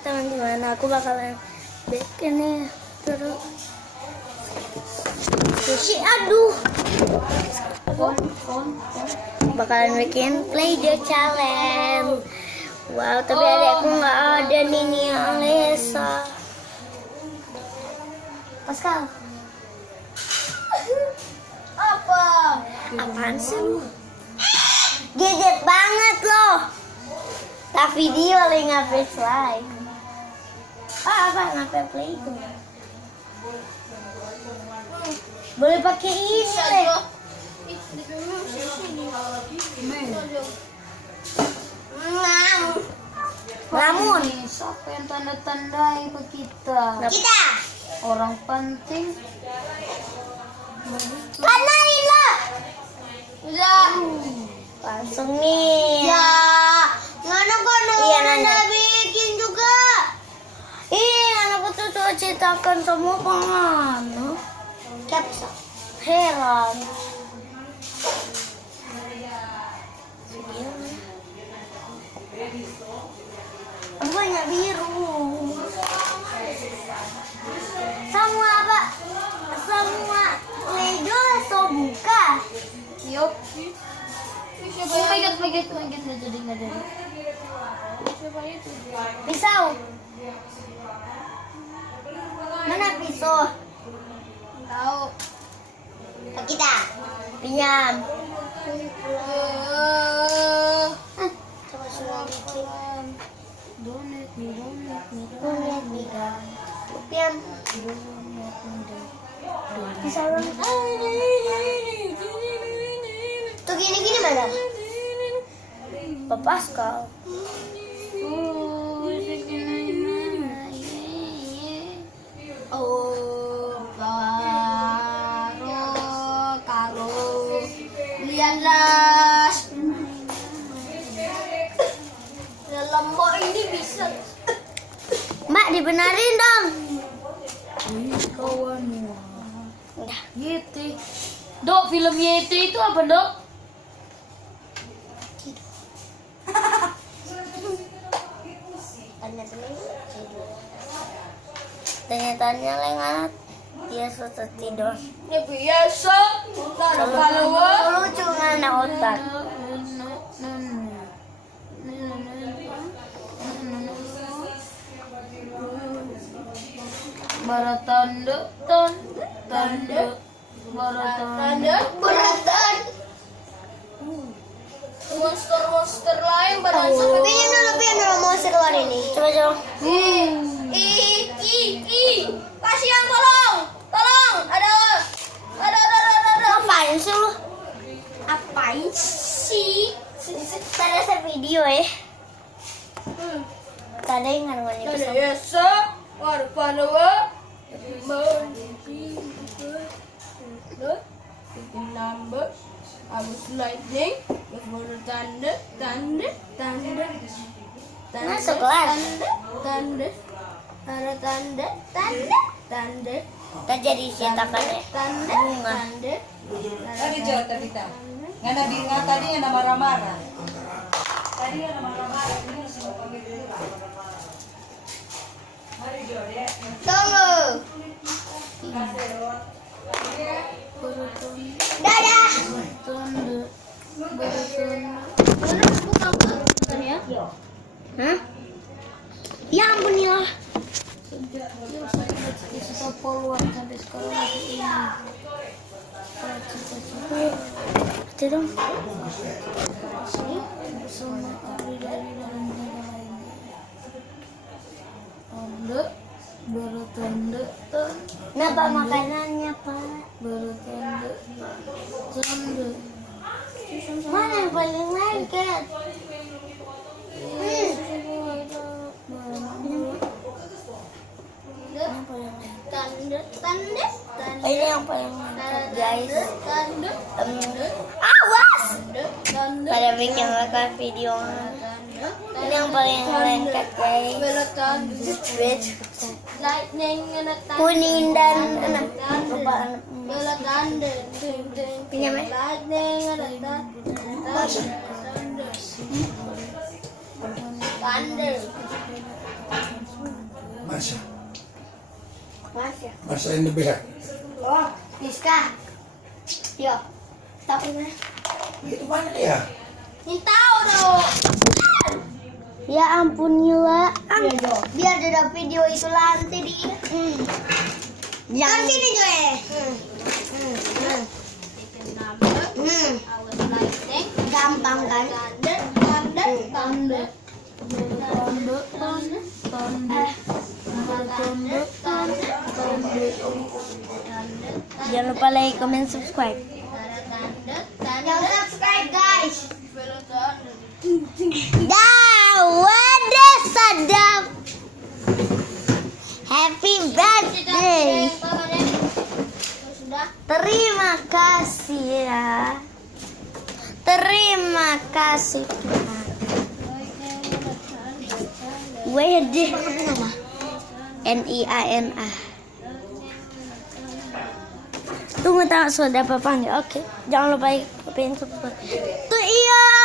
Teman-teman, aku bakalan bikin nih terus sushi. Aduh, bakalan bikin play the challenge. Wow, tapi adekku nggak ada nih, Nia Alesa. Pascal, apaan sih lu? Gadget banget loh. Tak video lagi ngapain live. Apa ngapain play itu? Boleh pakai ini deh. Namun siapa yang tanda-tandai ke kita? Kita Orang penting. karena Lila. Ya. Langsung nih. Ya. Mana kono? Iya, Nana bikin juga. Nana tuh coba ceritakan semua pengalaman. Capsa. Heran. Banyak biru. Semua apa? Semua Lego so buka. Yup. Oh my god, nggak jadi. Siapa itu? Pisau. Mana pisau? Tahu. Kita. Pinjam. Coba semua bikin. Donat. Lihat nih. Pinjam. Pisau dong. Tuh gini mana? Pak Pascal. Kalau lihatlah dalam mall ini bisa. Mbak dibenerin dong. Kawan. Udah. Yeti. Dok, film Yeti itu apa, Dok? Tanya-tanya lengan dia sudah tidur. Ya biasa. Kalau cuma anak otak. Baratanda, tanda. Beratan. Monster lain badan Pian dulu mau seruan ini. Coba. Kasihan, tolong, ada. Ngapain sih lu? Apain sih? Tadi video ya. Tadi ingat ngomongnya Ada pisau. biasa, warpanewa, number, abis lightning, tanda. Masuk kelas. Tanda. Kita jadi cetakan ya. Bunga. Tadi jawab tadi tak. Nggak ada bingung tadi yang marah-marah. Tadi yang marah-marah ini semua panggil dulu. Mari jawab ya. Tunggu. Dadah. Hah? Ya ampun ya. Kita follower sampai sekarang masih ini. Itu dong. Bersama Ari dari dalam negara lainnya. Anda bertanda. Napa makanannya, Pak? Bertanda. Tanda. Mana yang paling lengket? Tanda. Ini yang paling lengket, guys. Tanda. Awas! Tanda. Pada bikin rekam video. Ini yang paling lengket, guys. Red, Lightning kuning dan anak. Pinjam ya? Lightning. Masya. Masya. Masya in the back. Oh, Rizka. Yo. Tahu na. Itu banyak ya? Tahu dong. Ya ampun Yula. Biar ada video itu nanti di. Jangan sini Joy. Gampang kan? Jangan lupa like, comment, subscribe. Jangan subscribe guys. Wadah sadap. Happy birthday. Terima kasih ya. Terima kasih Tuhan. Wedeh. Nina. Tunggu tak sudah apa panggil. Oke. Jangan lupa like, comment, subscribe. Tuh iya.